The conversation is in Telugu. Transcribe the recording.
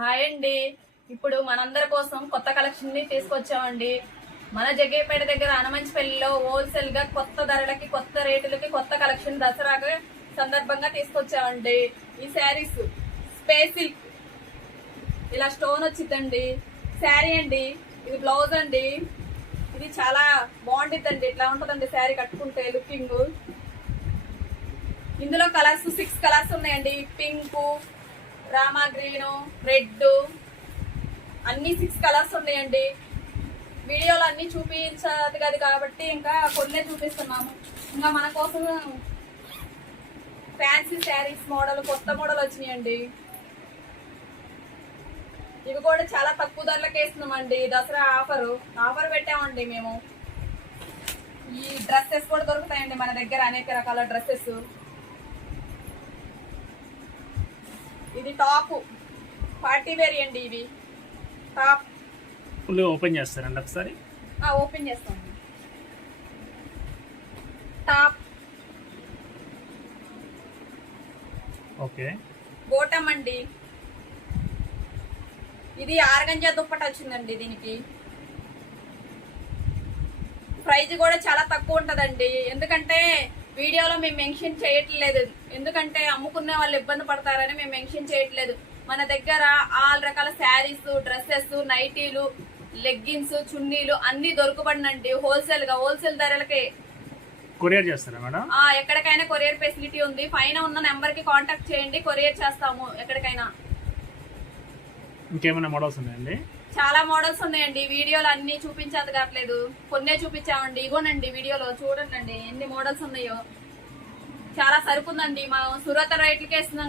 హాయ్ అండి. ఇప్పుడు మనందరి కోసం కొత్త కలెక్షన్ ని తీసుకొచ్చామండి. మన జగ్గేపేట దగ్గర అనమంచిపల్లిలో హోల్సేల్ గా కొత్త ధరలకి కొత్త రేటులకి కొత్త కలెక్షన్ దసరా సందర్భంగా తీసుకొచ్చామండి. ఈ శారీస్ స్పేసిల్ ఇలా స్టోన్ వచ్చిందండి. శారీ అండి, ఇది బ్లౌజ్ అండి. ఇది చాలా బాగుంటుందండి. ఇట్లా ఉంటుందండి శారీ కట్టుకుంటే లుకింగ్. ఇందులో కలర్స్ 6 కలర్స్ ఉన్నాయండి. పింక్, రామా గ్రీన్, రెడ్, అన్ని 6 కలర్స్ ఉన్నాయండి. వీడియోలో అన్ని చూపించదు కదా కాబట్టి ఇంకా కొన్నే చూపిస్తున్నాము. ఇంకా మన కోసం ఫ్యాన్సీ శారీస్ మోడల్ కొత్త మోడల్ వచ్చినాయండి. ఇవి కూడా చాలా తక్కువ ధరలకు వేస్తున్నామండి. దసరా ఆఫర్ పెట్టామండి మేము. ఈ డ్రెస్సెస్ కూడా దొరుకుతాయండి మన దగ్గర, అనేక రకాల డ్రెస్సెస్. ఇది టాప్, పార్టీ వేర్ అండి. ఇవి టాప్ ఫుల్ ఓపెన్ చేస్తారండి ఒకసారి. ఓపెన్ చేస్తాం. టాప్ ఓకే, బోటం అండి. ఇది ఆర్గంజా దుప్పట వచ్చిందండి. దీనికి ప్రైజ్ కూడా చాలా తక్కువ ఉంటదండి. ఎందుకంటే వీడియోలో మేము మెన్షన్ చేయట్లేదు, ఎందుకంటే అమ్ముకునే వాళ్ళు ఇబ్బంది పడతారని మేము మెన్షన్ చేయట్లేదు. మన దగ్గర ఆల్ రకాల శారీస్, డ్రెస్సెస్, నైటీలు, లెగ్గిన్స్, చున్నీలు అన్ని దొరకబడినండి. హోల్సేల్ ధరలకే కొరియర్ చేస్తారా మేడం? ఎక్కడికైనా కొరియర్ ఫెసిలిటీ ఉంది. పైన ఉన్న నెంబర్ కి కాంటాక్ట్ చేయండి, కొరియర్ చేస్తాము ఎక్కడికైనా. ఇంకేమైనా మోడల్స్ ఉన్నాయండి? చాలా మోడల్స్ ఉన్నాయండి. వీడియోలో అన్ని చూపించేది కావట్లేదు, కొన్నే చూపించామండి. ఇగోనండి వీడియోలో చూడండి ఎన్ని మోడల్స్ ఉన్నాయో. చాలా సరుకుందండి. మనం సురత రేట్లకే ఇస్తున్నాం.